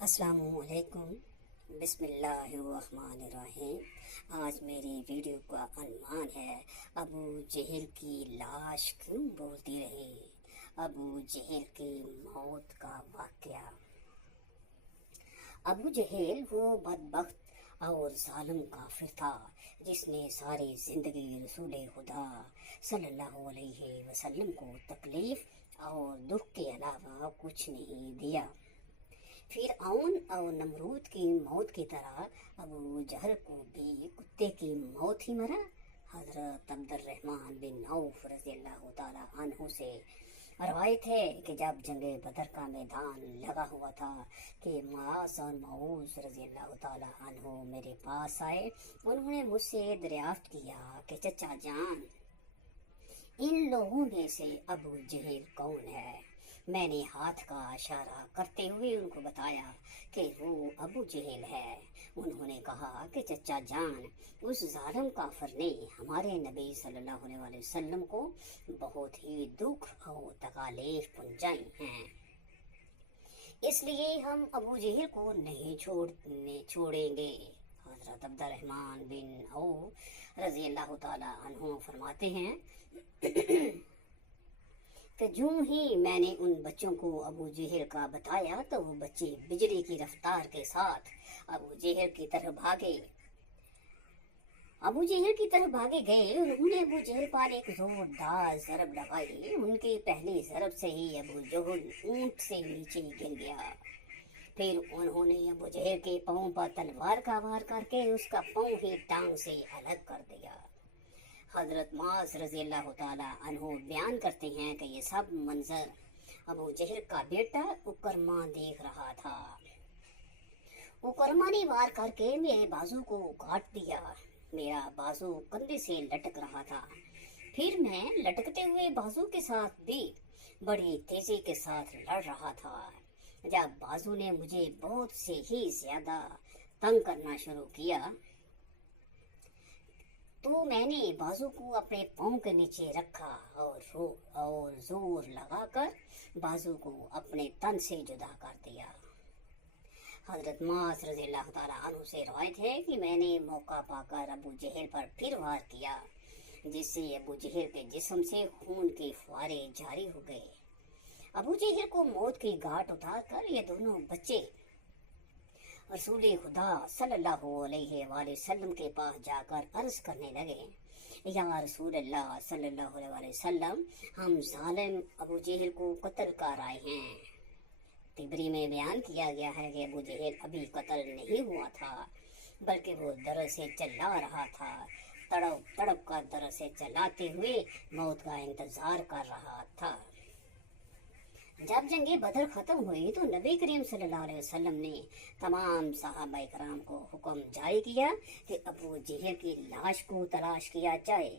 السلام علیکم۔ بسم اللہ الرحمن الرحیم۔ آج میری ویڈیو کا عنوان ہے ابو جہل کی لاش کیوں بولتی رہی؟ ابو جہل کی موت کا واقعہ۔ ابو جہل وہ بدبخت اور ظالم کافر تھا جس نے ساری زندگی رسول خدا صلی اللہ علیہ وسلم کو تکلیف اور دکھ کے علاوہ کچھ نہیں دیا۔ فرعون اور نمرود کی موت کی طرح ابو جہل کو بھی کتے کی موت ہی مرا۔ حضرت عبد الرحمن بن عوف رضی اللہ تعالی عنہ سے روایت ہے کہ جب جنگ بدر کا میدان لگا ہوا تھا کہ معاذ اور معوذ رضی اللہ تعالی عنہ میرے پاس آئے۔ انہوں نے مجھ سے دریافت کیا کہ چچا جان، ان لوگوں میں سے ابو جہل کون ہے؟ میں نے ہاتھ کا اشارہ کرتے ہوئے ان کو بتایا کہ وہ ابو جہل ہے۔ انہوں نے کہا کہ چچا جان، اس ظالم کافر نے ہمارے نبی صلی اللہ علیہ وسلم کو بہت ہی دکھ اور تکالیف پہنچائی ہیں، اس لیے ہم ابو جہل کو نہیں چھوڑیں گے۔ حضرت عبد الرحمن بن عوف رضی اللہ تعالی عنہ فرماتے ہیں کہ جوں ہی میں نے ان بچوں کو ابو جہل کا بتایا تو وہ بچے بجلی کی رفتار کے ساتھ ابو جہل کی طرف بھاگے گئے۔ انہوں نے ابو جہل پر ایک زوردار ضرب لگائی۔ ان کی پہلی ضرب سے ہی ابو جہل اونٹ سے نیچے گر گیا۔ پھر انہوں نے ابو جہل کے پاؤں پر تلوار کا وار کر کے اس کا پاؤں ہی ٹانگ سے الگ کر دیا۔ حضرت معاذ رضی اللہ تعالی عنہ بیان کرتے ہیں کہ یہ سب منظر ابو جہل کا بیٹا اکرما دیکھ رہا تھا۔ اکرما نے وار کر کے میرے بازو کو کاٹ دیا۔ میرا بازو کندھے سے لٹک رہا تھا۔ پھر میں لٹکتے ہوئے بازو کے ساتھ بھی بڑی تیزی کے ساتھ لڑ رہا تھا۔ جب بازو نے مجھے بہت سے ہی زیادہ تنگ کرنا شروع کیا تو میں نے بازو کو اپنے پاؤں کے نیچے رکھا اور زور لگا کر بازو کو اپنے تن سے جدا کر دیا۔ حضرت معاذ رضی اللہ تعالی عنہ سے روایت ہے کہ میں نے موقع پا کر ابو جہل پر پھر وار کیا، جس سے ابو جہل کے جسم سے خون کے فوارے جاری ہو گئے۔ ابو جہل کو موت کی گھاٹ اتار کر یہ دونوں بچے رسول خدا صلی اللہ علیہ وآلہ وسلم کے پاس جا کر عرض کرنے لگے، یا رسول اللہ صلی اللہ علیہ وسلم، ہم ظالم ابو جہل کو قتل کر آئے ہیں۔ تبری میں بیان کیا گیا ہے کہ ابو جہل ابھی قتل نہیں ہوا تھا، بلکہ وہ در سے چلا رہا تھا، تڑپ تڑپ کر در سے چلاتے ہوئے موت کا انتظار کر رہا تھا۔ جب جنگ بدر ختم ہوئی تو نبی کریم صلی اللہ علیہ وسلم نے تمام صحابہ کرام کو حکم جاری کیا کہ ابو جہل کی لاش کو تلاش کیا جائے۔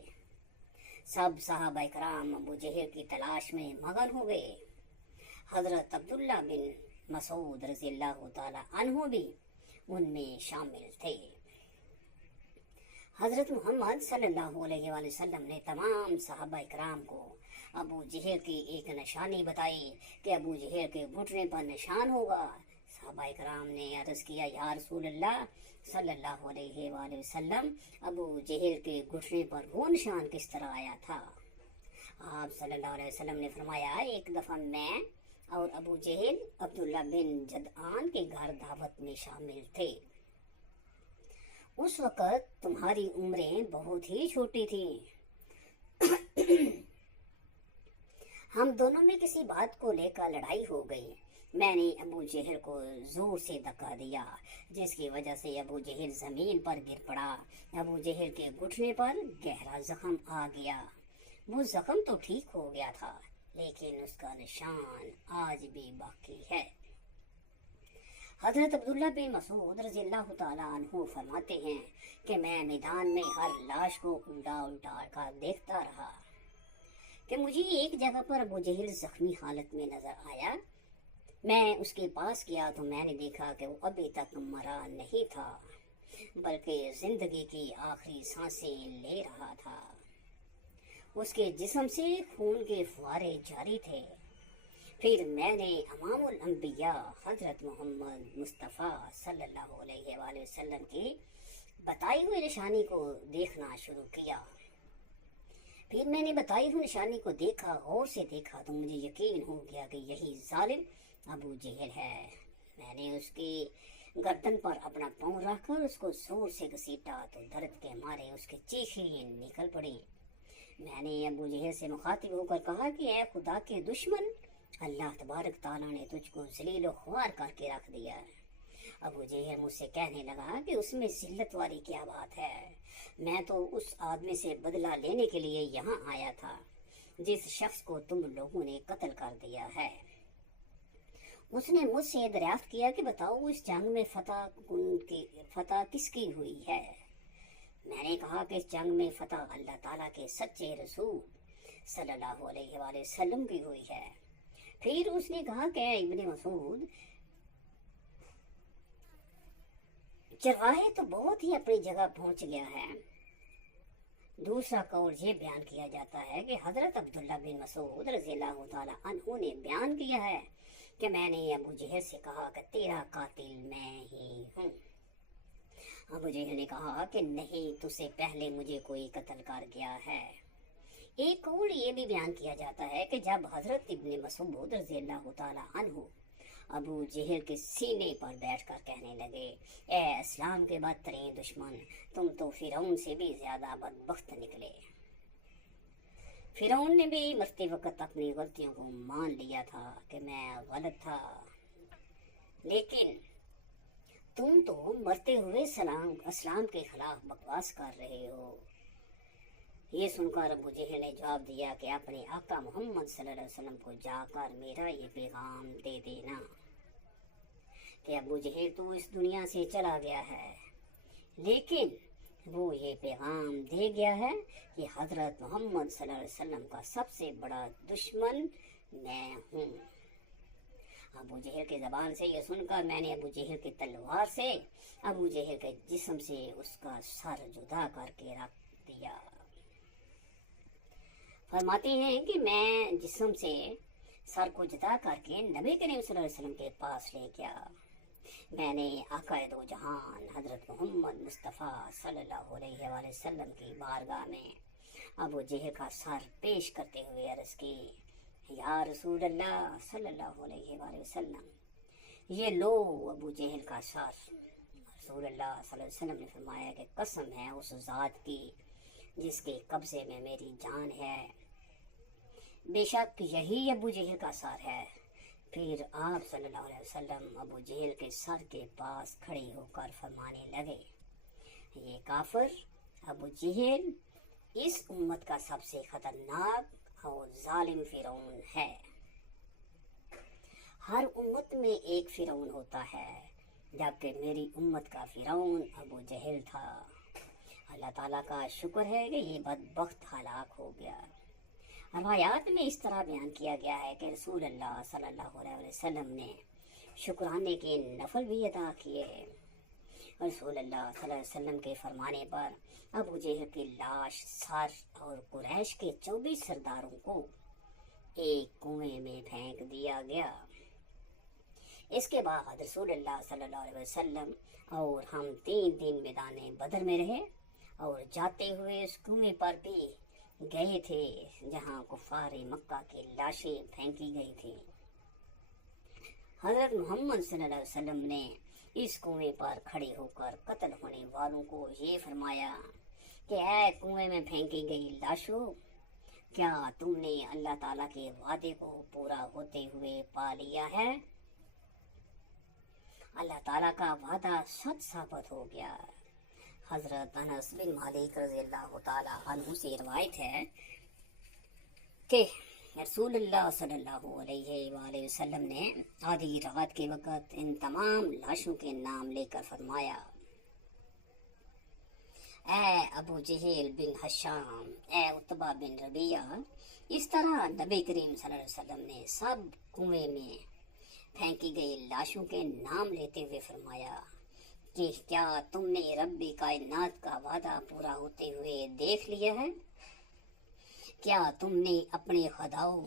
سب صحابہ کرام ابو جہل کی تلاش میں مگن ہو گئے۔ حضرت عبداللہ بن مسعود رضی اللہ تعالی عنہ بھی ان میں شامل تھے۔ حضرت محمد صلی اللہ علیہ وآلہ وسلم نے تمام صحابہ کرام کو ابو جہل کی ایک نشانی بتائی کہ ابو جہل کے گھٹنے پر نشان ہوگا۔ صحابہ کرام نے عرض کیا، یا رسول اللہ صلی اللہ علیہ وآلہ وسلم، ابو جہل کے گھٹنے پر وہ نشان کس طرح آیا تھا؟ آپ صلی اللہ علیہ وسلم نے فرمایا، ایک دفعہ میں اور ابو جہل عبداللہ بن جدعان کے گھر دعوت میں شامل تھے۔ اس وقت تمہاری عمریں بہت ہی چھوٹی تھیں۔ ہم دونوں میں کسی بات کو لے کر لڑائی ہو گئی۔ میں نے ابو جہل کو زور سے دھکا دیا، جس کی وجہ سے ابو جہل زمین پر گر پڑا۔ ابو جہل کے گھٹنے پر گہرا زخم آ گیا۔ وہ زخم تو ٹھیک ہو گیا تھا، لیکن اس کا نشان آج بھی باقی ہے۔ حضرت عبداللہ بن مسعود رضی اللہ تعالی عنہ فرماتے ہیں کہ میں میدان میں ہر لاش کو الٹا کر دیکھتا رہا کہ مجھے ایک جگہ پر ابو جہل زخمی حالت میں نظر آیا۔ میں اس کے پاس گیا تو میں نے دیکھا کہ وہ ابھی تک مرا نہیں تھا، بلکہ زندگی کی آخری سانسیں لے رہا تھا۔ اس کے جسم سے خون کے فوارے جاری تھے۔ پھر میں نے امام الانبیاء حضرت محمد مصطفیٰ صلی اللہ علیہ وآلہ وسلم کی بتائی ہوئی نشانی کو دیکھنا شروع کیا۔ پھر میں نے بتائی ہوئی نشانی کو دیکھا، غور سے دیکھا، تو مجھے یقین ہو گیا کہ یہی ظالم ابو جہل ہے۔ میں نے اس کی گردن پر اپنا پاؤں رکھ کر اس کو زور سے گھسیٹا تو درد کے مارے اس کی چیخیں نکل پڑی۔ میں نے ابو جہل سے مخاطب ہو کر کہا کہ اے خدا کے دشمن، اللہ تبارک تعالیٰ نے تجھ کو ذلیل و خوار کر کے رکھ دیا ہے۔ ابو جہل مجھ سے کہنے لگا کہ اس میں ذلت والی کیا بات ہے، میں تو اس آدمی سے بدلہ لینے کے لیے یہاں آیا تھا جس شخص کو تم لوگوں نے قتل کر دیا ہے۔ اس نے مجھ سے دریافت کیا کہ بتاؤ اس جنگ میں فتح کس کی ہوئی ہے؟ میں نے کہا کہ اس جنگ میں فتح اللہ تعالیٰ کے سچے رسول صلی اللہ علیہ وآلہ وسلم کی ہوئی ہے۔ پھر اس نے کہا کہ ابن مسعود، چرواہے تو بہت ہی اپنی جگہ پہنچ گیا ہے۔ دوسرا قول یہ بیان کیا جاتا ہے کہ حضرت عبداللہ بن مسعود رضی اللہ تعالیٰ عنہ نے بیان کیا ہے کہ میں نے ابو جہل سے کہا کہ تیرا قاتل میں ہی ہوں۔ ابو جہل نے کہا کہ نہیں، تجھ سے پہلے مجھے کوئی قتل کر گیا ہے۔ ایک قول یہ بھی بیان کیا جاتا ہے کہ جب حضرت ابن مسعود رضی اللہ تعالیٰ عنہ ابو جہل کے سینے پر بیٹھ کر کہنے لگے، اے اسلام کے بدترین دشمن، تم تو فرعون سے بھی زیادہ بدبخت نکلے۔ فرعون نے بھی مرتے وقت اپنی غلطیوں کو مان لیا تھا کہ میں غلط تھا، لیکن تم تو مرتے ہوئے اسلام کے خلاف بکواس کر رہے ہو۔ یہ سن کر ابو جہل نے جواب دیا کہ اپنے آقا محمد صلی اللہ علیہ وسلم کو جا کر میرا یہ پیغام دے دینا کہ ابو جہل تو اس دنیا سے چلا گیا ہے، لیکن وہ یہ پیغام دے گیا ہے کہ حضرت محمد صلی اللہ علیہ وسلم کا سب سے بڑا دشمن میں ہوں۔ ابو جہل کی زبان سے یہ سن کر میں نے ابو جہل کی تلوار سے ابو جہل کے جسم سے اس کا سر جدا کر کے رکھ دیا۔ فرماتے ہیں کہ میں جسم سے سر کو جدا کر کے نبی کریم صلی اللہ علیہ وسلم کے پاس لے گیا۔ میں نے آقا دو جہان حضرت محمد مصطفیٰ صلی اللہ علیہ وآلہ وسلم کی بارگاہ میں ابو جہل کا سر پیش کرتے ہوئے عرض کی، یا رسول اللہ صلی اللہ علیہ وآلہ وسلم، یہ لو ابو جہل کا سر۔ رسول اللہ صلی اللہ علیہ وسلم نے فرمایا کہ قسم ہے اس ذات کی جس کے قبضے میں میری جان ہے، بے شک یہی ابو جہل کا سر ہے۔ پھر آپ صلی اللہ علیہ وسلم ابو جہل کے سر کے پاس کھڑے ہو کر فرمانے لگے، یہ کافر ابو جہل اس امت کا سب سے خطرناک اور ظالم فرعون ہے۔ ہر امت میں ایک فرعون ہوتا ہے، جبکہ میری امت کا فرعون ابو جہل تھا۔ اللہ تعالیٰ کا شکر ہے کہ یہ بدبخت ہلاک ہو گیا۔ روایات میں اس طرح بیان کیا گیا ہے کہ رسول اللہ صلی اللہ علیہ وسلم نے شکرانے کے نفل بھی ادا کیے۔ رسول اللہ صلی اللہ علیہ وسلم کے فرمانے پر ابو جہل کی لاش، سر اور قریش کے 24 سرداروں کو ایک کنویں میں پھینک دیا گیا۔ اس کے بعد رسول اللہ صلی اللہ علیہ وسلم اور ہم 3 دن میدان بدر میں رہے اور جاتے ہوئے اس کنویں پر بھی گئے تھے جہاں کفار مکہ کی لاشیں پھینکی گئی تھی۔ حضرت محمد صلی اللہ علیہ وسلم نے اس کنویں پر کھڑے ہو کر قتل ہونے والوں کو یہ فرمایا کہ اے کنویں میں پھینکی گئی لاشوں، کیا تم نے اللہ تعالیٰ کے وعدے کو پورا ہوتے ہوئے پا لیا ہے؟ اللہ تعالیٰ کا وعدہ سچ ثابت ہو گیا۔ حضرت انس بن مالک رضی اللہ تعالیٰ عنہ سے روایت ہے کہ رسول اللہ صلی اللہ علیہ وآلہ وسلم نے آدھی رات کے وقت ان تمام لاشوں کے نام لے کر فرمایا، اے ابو جہل بن حشام، اے عتبہ بن ربیعہ۔ اس طرح نبی کریم صلی اللہ علیہ وسلم نے سب کنویں میں پھینکی گئی لاشوں کے نام لیتے ہوئے فرمایا کہ کیا تم نے رب کائنات کا وعدہ پورا ہوتے ہوئے دیکھ لیا ہے؟ کیا تم نے اپنے خداؤں